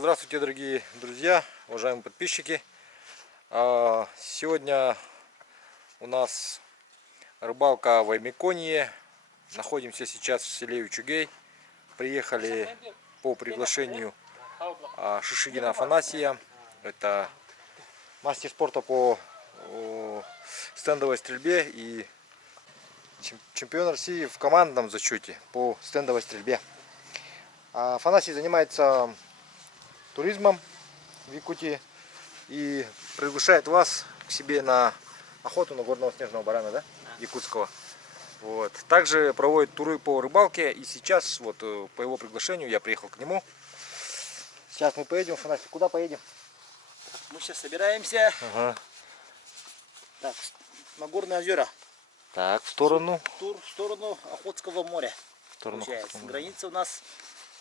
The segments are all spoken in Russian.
Здравствуйте, дорогие друзья, уважаемые подписчики. Сегодня у нас рыбалка в Аймеконье. Находимся сейчас в селе Учугей. Приехали по приглашению Шишигина Афанасия. Это мастер спорта по стендовой стрельбе и чемпион России в командном зачете по стендовой стрельбе. Афанасий занимается туризмом в Якутии и приглашает вас к себе на охоту на горного снежного барана, да? Якутского. Вот. Также проводит туры по рыбалке, и сейчас вот по его приглашению я приехал к нему. Сейчас мы поедем, Афанасий, куда поедем? Мы сейчас собираемся Так, на Горные озера. в сторону. Тур в сторону Охотского моря. Получается. Граница у нас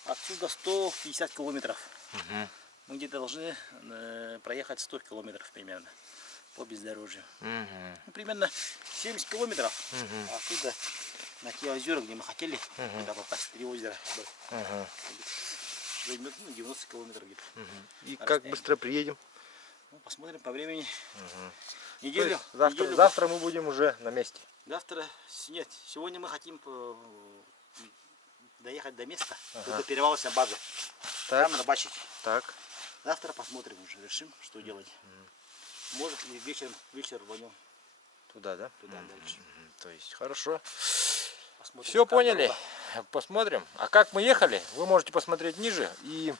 отсюда 150 километров. Мы где-то должны проехать 100 километров примерно по бездорожью. Ну, примерно 70 километров. Отсюда на те озера, где мы хотели туда попасть. 3 озера. Займет 90 километров где-то. И как быстро приедем? Ну, посмотрим по времени. Неделю. Завтра мы будем уже на месте. Завтра нет. Сегодня мы хотим доехать до места, до перевала базы. Там рыбачить. Так. Завтра посмотрим уже, решим, что делать. Может, и вечер рванем. Туда, да? Туда дальше. То есть, хорошо. Посмотрим, Все поняли? Дорога. Посмотрим. А как мы ехали, вы можете посмотреть ниже. И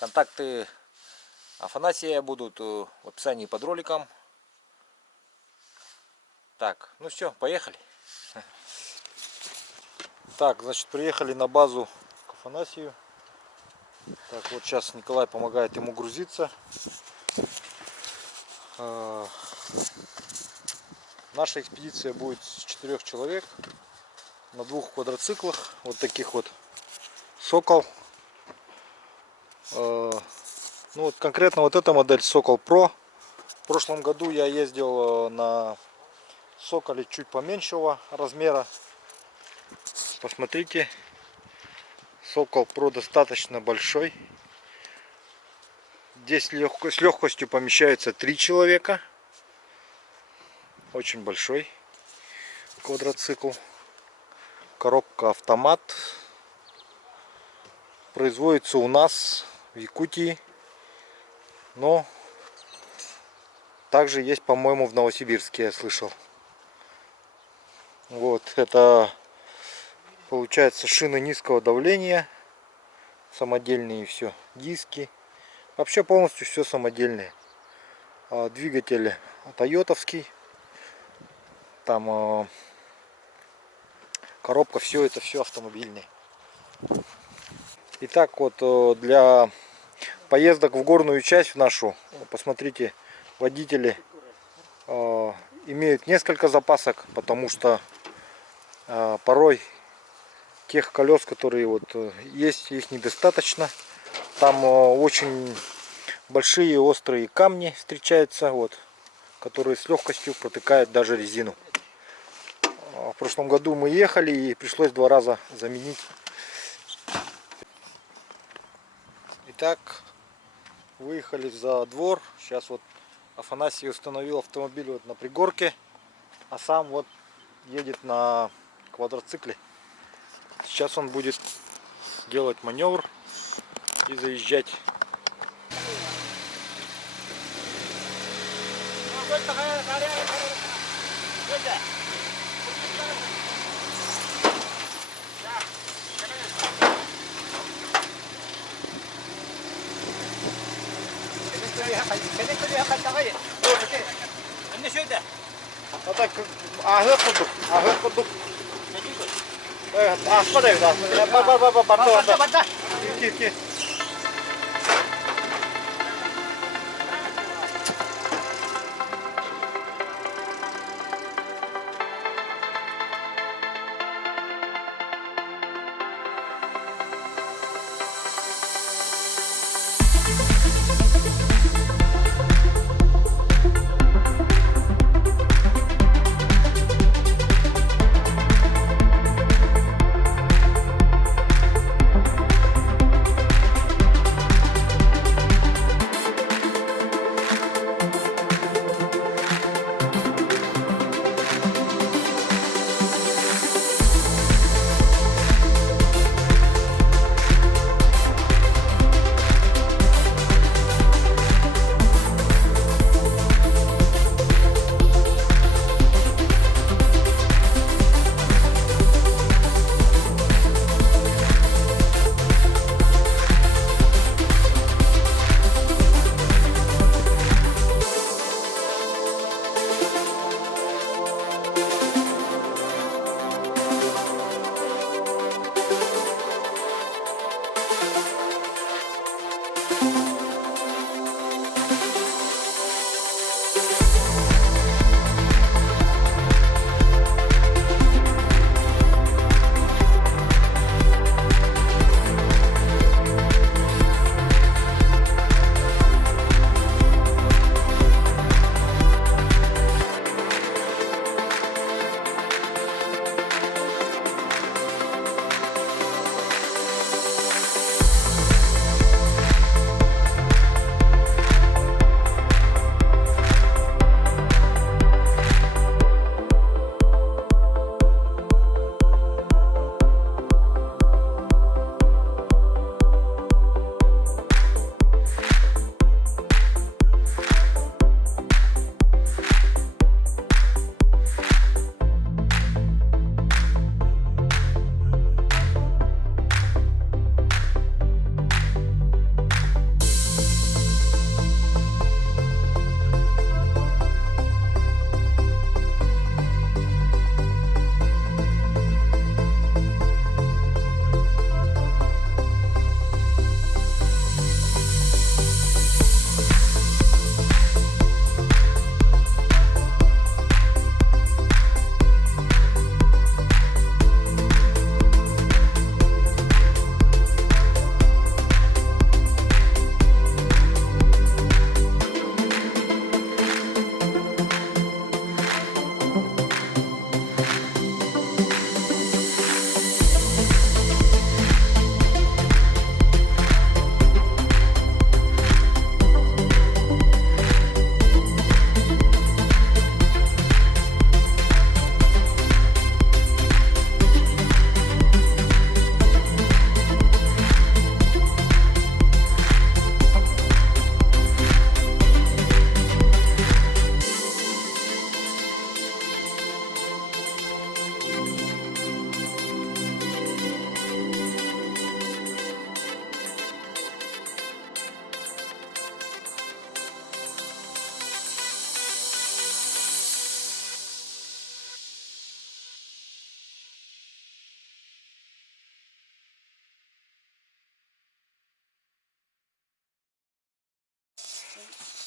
контакты Афанасия будут в описании под роликом. Так, ну все, поехали. Так, значит, приехали на базу к Афанасию. Так, вот сейчас Николай помогает ему грузиться. Наша экспедиция будет с 4 человек на 2 квадроциклах. Вот таких вот Сокол. Ну вот конкретно вот эта модель Сокол Pro. В прошлом году я ездил на Соколе чуть поменьшего размера. Посмотрите, Сокол Pro достаточно большой. Здесь с легкостью помещается 3 человека. Очень большой квадроцикл. Коробка автомат. Производится у нас в Якутии. Но также есть, по-моему, в Новосибирске, я слышал. Вот, это получается шины низкого давления. Самодельные все. Диски. Вообще полностью все самодельное. Двигатель тойотовский. Там коробка, все это все автомобильное. Итак, вот для поездок в горную часть в нашу, посмотрите, водители имеют несколько запасок, потому что порой тех колес, которые вот есть, их недостаточно. Там очень большие острые камни встречаются, вот, которые с легкостью протыкают даже резину. В прошлом году мы ехали и пришлось 2 раза заменить. Итак, выехали за двор. Сейчас вот Афанасий установил автомобиль вот на пригорке, а сам вот едет на квадроцикле. Сейчас он будет делать маневр и заезжать.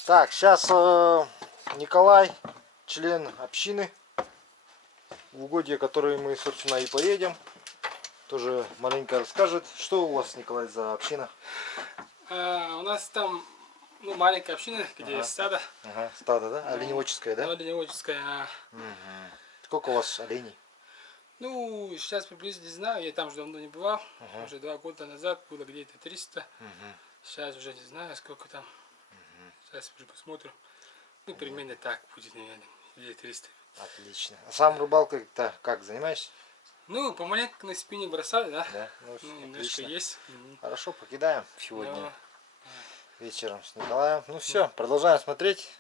Так, сейчас Николай, член общины, в угодье, которые мы, собственно, и поедем, тоже маленько расскажет. Что у вас, Николай, за община? У нас там маленькая община, где есть стадо. Ага, стадо, да? Оленеводческое, да? Оленеводческая. Угу. Сколько у вас оленей? Ну, сейчас приблизительно не знаю, я там уже давно не бывал. Уже 2 года назад было где-то 300. Сейчас уже не знаю, сколько там. Сейчас уже посмотрим. Ну, примерно так будет, наверное, где 300. Отлично. А сам рыбалкой-то как занимаешься? Ну, помаленьку на спиннинг бросали, да? Да, Ну, немножко есть. Хорошо, покидаем сегодня Да. вечером с Николаем. Ну все, продолжаем смотреть.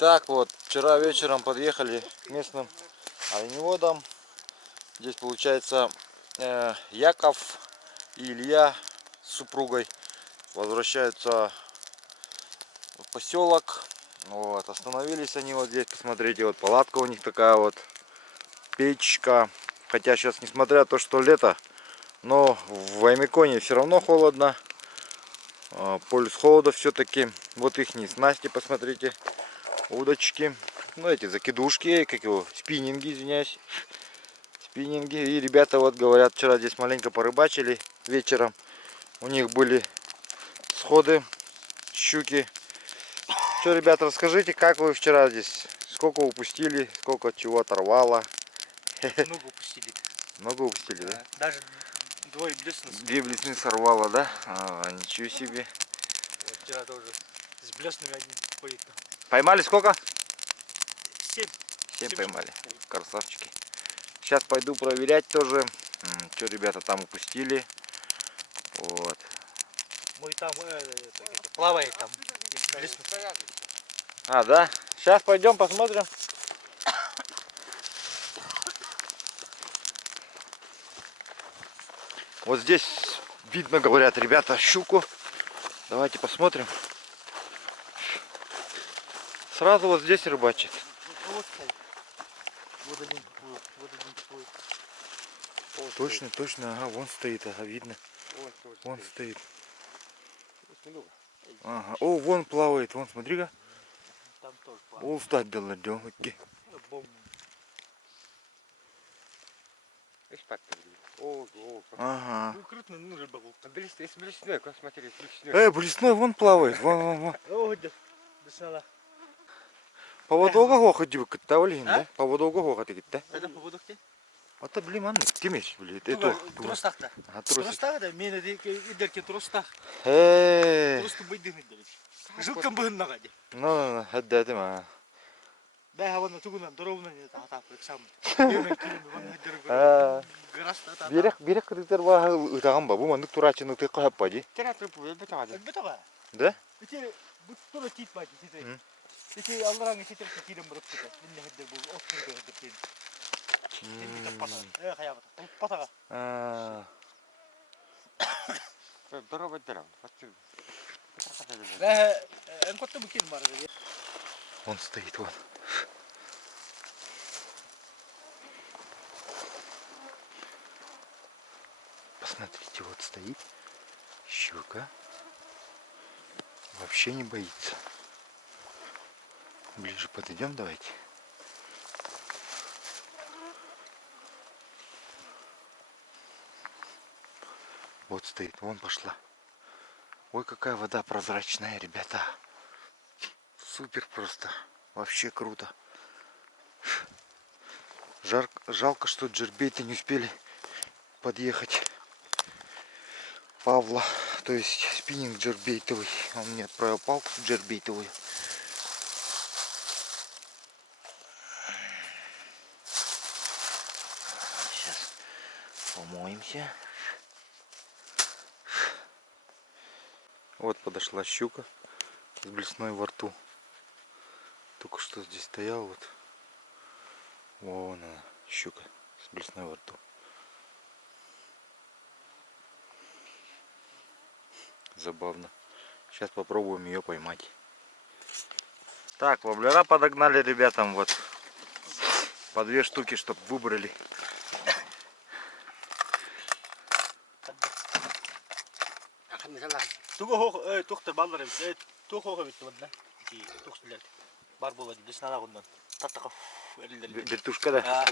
Итак, вот вчера вечером подъехали к местным оленеводам. Здесь получается Яков и Илья с супругой возвращаются в поселок. Вот, остановились они вот здесь, посмотрите, вот палатка у них такая вот, печка. Хотя сейчас, несмотря на то, что лето, но в Ваймиконе все равно холодно. Полюс холода все-таки. Вот их снасти, посмотрите, удочки. Ну, эти закидушки, как его, спиннинги, извиняюсь. Спиннинги. И ребята вот говорят, вчера здесь маленько порыбачили вечером. У них были сходы, щуки. Что, ребята, расскажите, как вы вчера здесь? Сколько упустили, сколько чего оторвало? Много упустили. Много упустили, да? Даже двое блесны. Две блесны сорвало, да? Ничего себе. Вчера тоже с блеснами один поехал. Поймали сколько? 7. 7 поймали. Красавчики. Сейчас пойду проверять тоже. Что ребята там упустили. Вот. Мой там плавает там. Блесны. А, да? Сейчас пойдем посмотрим. Вот здесь видно, говорят ребята, щуку. Давайте посмотрим. Сразу вот здесь рыбачит. Вот один поплыл, вот один поплыл. Точно, точно, ага, вон стоит, ага, видно. Вон стоит. Ага. О, вон плавает, вон, смотри-ка. Там тоже плавает. Ол стать дала, Ага. Укрытный, ну, рыба был. Блесной, как смотри, блесной. Блесной вон плавает, вон. О, дышала. Поводолга хохот дивик, тавлин, да? Поводолга хохот дивик, да? Это поводок те? Это, блин, ман, тимеш, блин, это. Тростақта. Ага, тросик. Тростақ да, мені идерке тростақ. Эй, Тросты байдың идер. Жылкан бұғыннаға де. ну, это ма. Бәй хаваны тугунан доровынан не тағатақ сам. А, Граста та. берек кырыктар ба ытаган ба, бу мандык турачыны ты кахап ба ди. Театр будет бетады. Бетаға. Да? Ите бұттыны тит ба ди. Ите аллараңы сетер кетирен бұрып кетер. Мені хеддер бұл оқтырды хеддер тен. Хаябыта. Патаға. А, Дорога дырам. Энкотты букин бар. он стоит, вон. Посмотрите, вот стоит щука. Вообще не боится. Ближе подойдем, давайте. Вот стоит, вон пошла. Ой, какая вода прозрачная, ребята. Супер просто. Вообще круто. Жалко, что джербейты не успели подъехать. Павла, то есть спиннинг джербейтовый. Он мне отправил палку джербейтовую. Сейчас помоемся. Вот подошла щука с блесной во рту. Только что здесь стоял вот. Вон она, щука с блесной во рту. Забавно. Сейчас попробуем ее поймать. Так, воблера подогнали ребятам вот по 2 штуки, чтобы выбрали. Тухтар балдар емес. Тухоға бетті бадна. Тухсылер. Бар болады. Десінара ғындан. Таттақы әрілдер. Вертушка, да?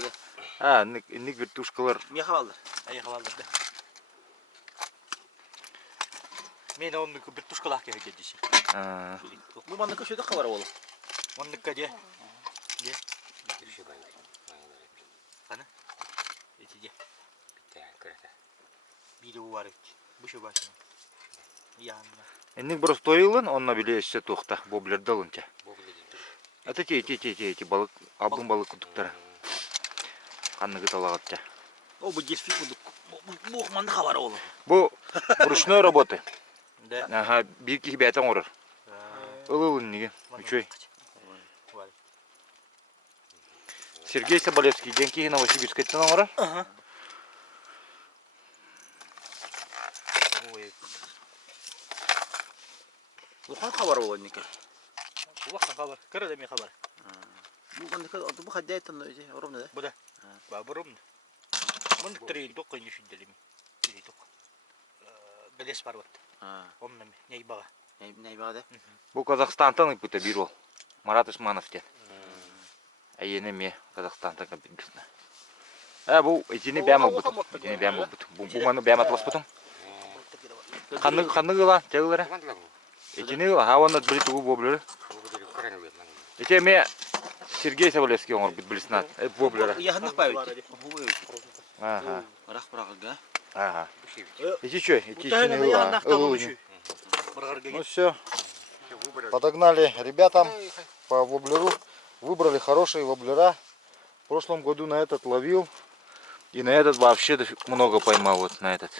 А, ник вертушкалар. Меха балдар. Аяқа балдар да. Мен оны вертушкалар кеге деші. Бұл маңны көшеді қабар олы. Маңны көде. Де. Қаны? Еті де. Биді бұл бар өтті. Бұшы башына. Ник просто тойлын, он набилешься тухта, боблер далынча. Это те балык, абын балык кудуктары. Канны гыталагатча. О, бұл десфик будук. Бұл маңны қабар олы. Бу ручной работы. Да. Ага, бирки бәтен орыр. Ылылын неге, үчөй. Сергей Соболевский, деньги Новосибирской ценовара. Ага. Лухан хабар ол неке. Лухан хабар. Кыры деме хабар. Бұл неке отбу хадяйтан ровно да. Буда. Бабырым. Мен трейдок кыйны шүдделеми. Трейдок. Белес бар вот. Омнами. Нейбага. Нейбага да. Бұл Қазақстантан ыпыта бирол. Марат Усманов дед. Әйені ме Қазақстантан компетентна. Бұл этини бәмі бұты. Этини бәмі бұты. Бұл маны бәмі атылас бұтың. Қанды ғыла, тәгілері? Этини ғыла, оны біліті бұл боблері. Эти ме Сергей Соболевский оңыр бұт білісін ат. Боблері. Яғындық бәуі. Ага. Рах брағыға. Ага. Эти что? Эти Ну все. Подогнали ребятам по воблеру. Выбрали хорошие воблера. В прошлом году на этот ловил. И на этот вообще много поймал. Вот на этот.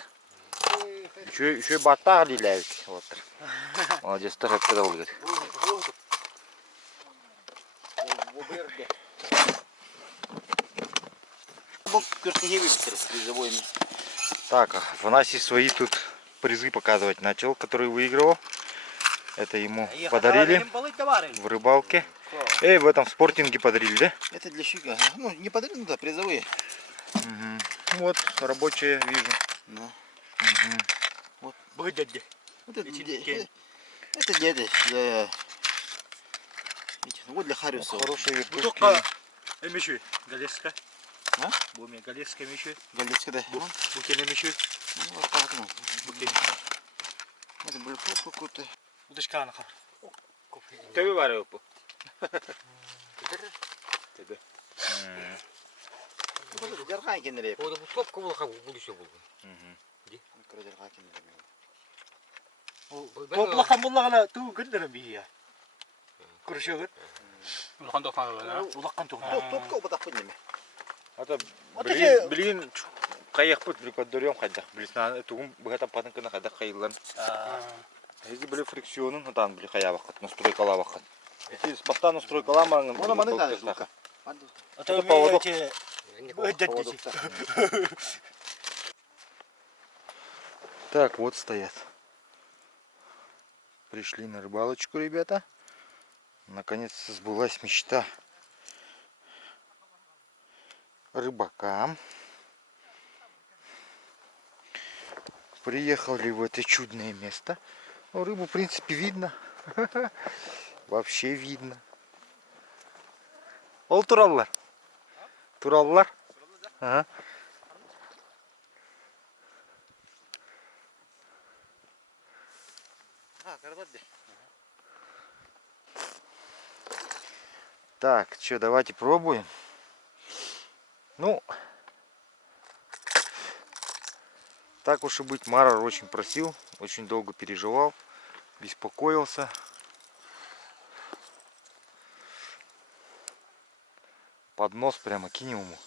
Еще и бата лиляют. Вот. Молодец, так когда говорит. Так, Афанасий свои тут призы показывать начал, который выигрывал. Это ему подарили в рыбалке. В этом спортинге подарили, да? Это для щука. Ну, не подарили, да, призовые. Угу. Вот, рабочие вижу. Да. Угу. Вот. Бой дядя. Это дядя. Вот для Хариуса. Хорошие вертушки. Бутылка. Эмиши. Галеска. А? Буме галеска эмиши. Галецкая, да. Букен эмиши. Ну, вот так, ну. Букен. Это был какой-то. Удышкана хабар. Тебе варил. Жархан кенере. Ода bu top kovalı buluşu buldu. Жархан кенере. Топлахан буллагана туу гүндөрөм бия. Күршөгөт. Улахан тоқан бар. Улаккан туу. Топка опыта подними. Это Вот блин, каяк путь прикладем хотя. Блин, тугум богата патын кына хотя хайылан. Эти были фрикционы, но там были хая вахат, настройкала вахат. Эти постоянно настройкала манган. Она маны надо звука. Это поводок. Так, вот стоят. Пришли на рыбалочку, ребята. Наконец-то сбылась мечта рыбака. Приехали в это чудное место. Ну, рыбу, в принципе, видно. Вообще видно. Ол тураллар. Тураллар. Ага. Так, что, давайте пробуем. Ну, так уж и быть, Марар очень просил, очень долго переживал, беспокоился. Под нос прямо кинем ему.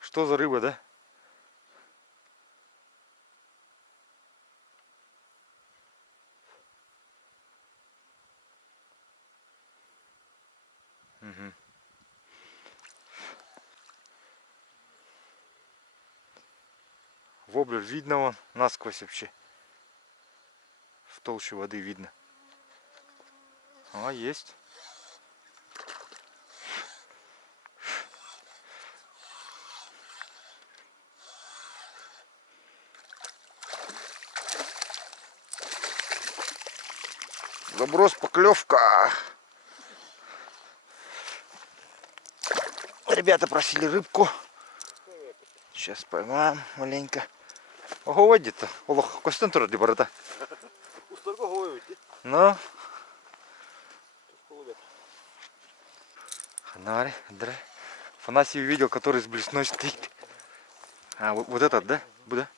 Что за рыба, да? Угу. Воблер видно вон, насквозь вообще. В толще воды видно. А, есть. Заброс, поклевка. Ребята просили рыбку. Сейчас поймаем маленько. Ого, водит-то. Олох, костентур для борота. Ну. Ханари, дра. Афанасий видел, который с блесной стоит. А, вот этот, да? Буда?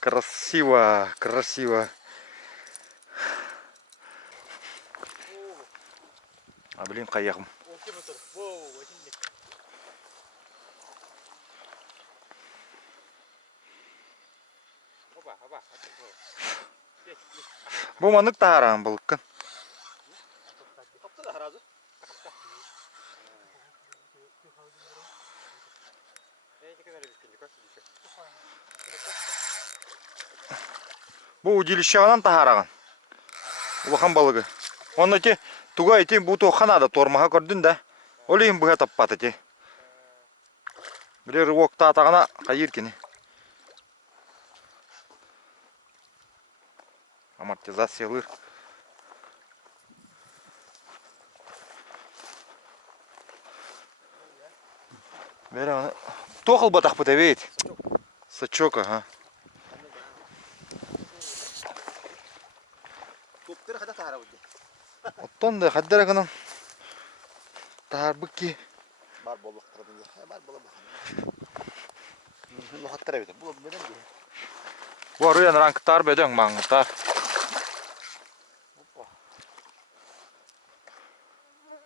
Красавец. красиво, красиво. А блин, қаяғым. Болманық тағараған бұлыққан. Бұл удилищағынан тағараған. Улахан балығы. Оны те, туға ете бұты қанада тормаға көрдің да. Олейін бұға таппаты те. Бірер оқты атағана қайыркені. Амортизациялыр. Бәрі оны. Тоқыл батақ бұта бейт. Сачок, ага. Оттон да қаддар ақынан. Тағар бүкке. Бар болық тұрдың. Бар болық. Лохаттар әбеді. Бұл бөден бе? Бұл рүйен ранкықтар бөдің маңғықтар.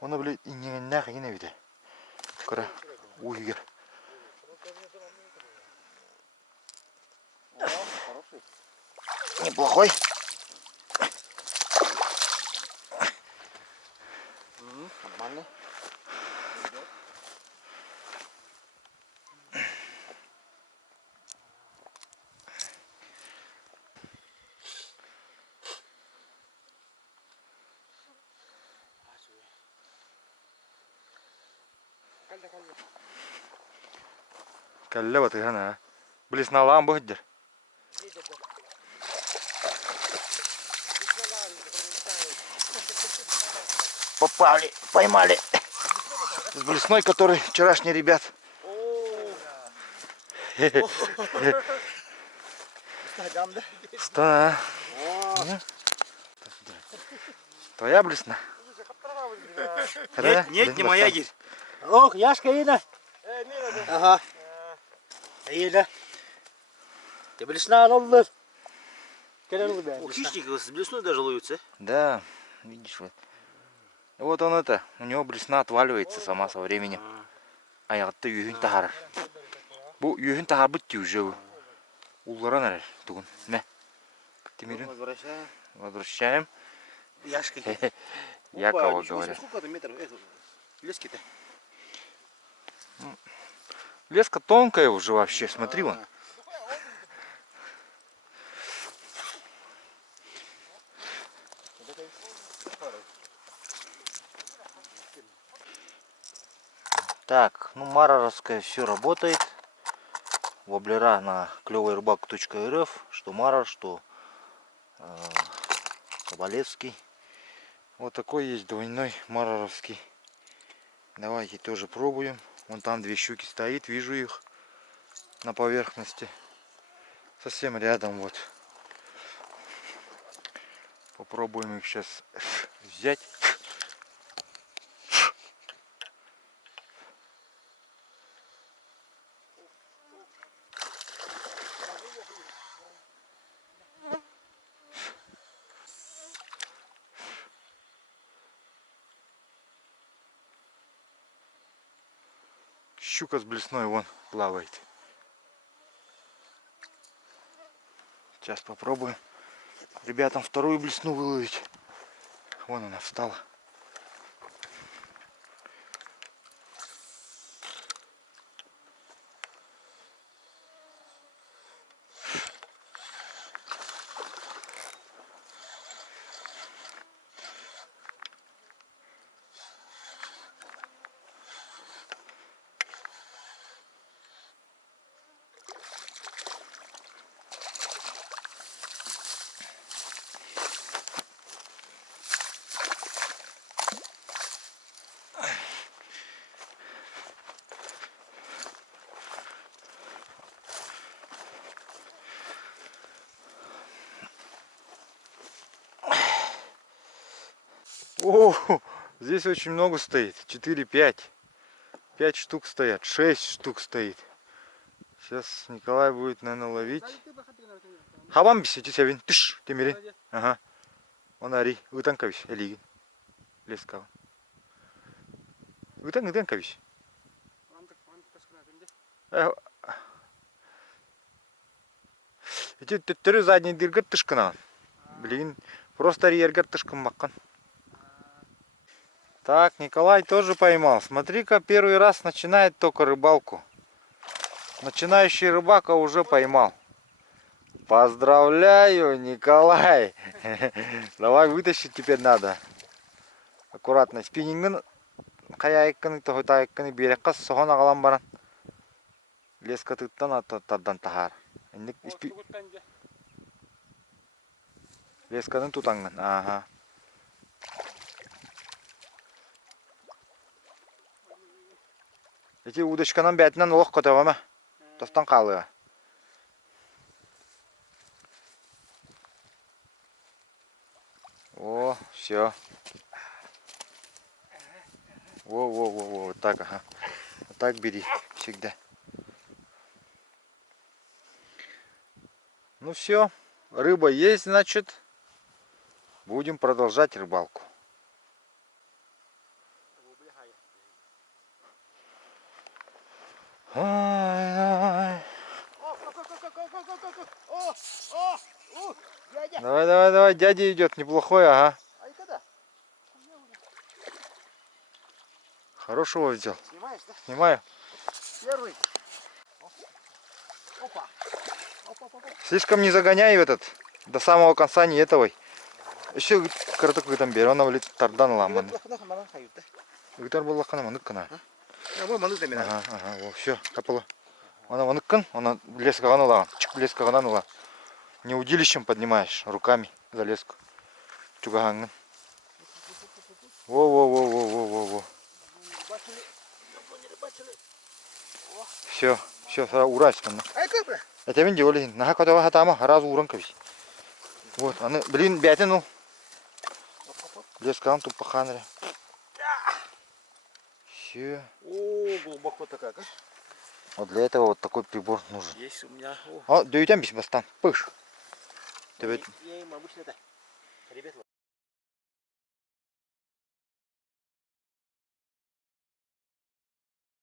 Оны білет инеген нәқ ене бейді. Көрі уйгер. Неплохой. Нормальный. Кәлі баты ғана. Білесін алаған бұғыддер. Попали, поймали. С блесной, который вчерашний ребят. Что? Твоя блесна? Нет, не моя гирь. Ох, Яшка видно. Ага. Видно. Ты блесна алды. У хищников с блесной даже ловятся. Да, видишь вот. Вот он это, у него блесна отваливается сама со временем. А я то юхин тахар. Бу юхин тахар бутти уже. Уллара нарер, тугун. Не. Тимирин. Возвращаем. Яшка. Якова говорят. Сколько метров? Лески-то? Леска тонкая уже вообще, смотри вон. Так, ну мараровская все работает. Воблера на клёвойрыбалка.рф, что Марар, что Соболевский. Вот такой есть двойной мараровский. Давайте тоже пробуем. Вон там две щуки стоит, вижу их на поверхности. Совсем рядом вот. Попробуем их сейчас взять. Щука с блесной вон плавает. Сейчас попробуем ребятам вторую блесну выловить. Вон она встала. О, здесь очень много стоит. 4-5. 5 штук стоят. 6 штук стоит. Сейчас Николай будет, наверное, ловить. Хабам бис, эти севин, тыш, темерин. Ага. Он ари, утан кавиш, элиги. Леска. Утан кавиш. Эти түрі задний дыргар тышкана. Блин, просто риергар тышкан маккан. Так, Николай тоже поймал. Смотри-ка, первый раз начинает только рыбалку. Начинающий рыбака уже поймал. Поздравляю, Николай. Давай вытащить теперь надо. Аккуратно. Спиннингін қаяйыққын, тоғытайыққын берекқа соған ағалан баран. Леска тұттан аттардан тахар. Лесканың тұтаңын. Ага. Эти удочканан бәтінен олық көтеуі ме? Тостан қалыға. О, все. Во, вот так, ага. Вот так бери всегда. Ну все, рыба есть, значит. Будем продолжать рыбалку. Давай, дядя идет, неплохой, ага. Хорошего взял. Снимаешь, да? Снимаю. Первый. Опа. Слишком не загоняй этот. До самого конца не этого. Еще картоку там бери, он влит тардан ламан. Гитар был лахана маныкана. Ага, во, все, капало. Она маныкан, она леска ганула, леска ганула. Не удилищем поднимаешь, руками за леску. Чугаханган. Во. Все, сразу урась. Это винди оли, на хакотова хатама, раз уран кавись. Вот, она, блин, бятину. Леска тут паханре. Все. О, глубоко такая, как? Вот для этого вот такой прибор нужен. Есть у меня. О, дають бись бастан. Пыш. Я им обычно это. Ребята.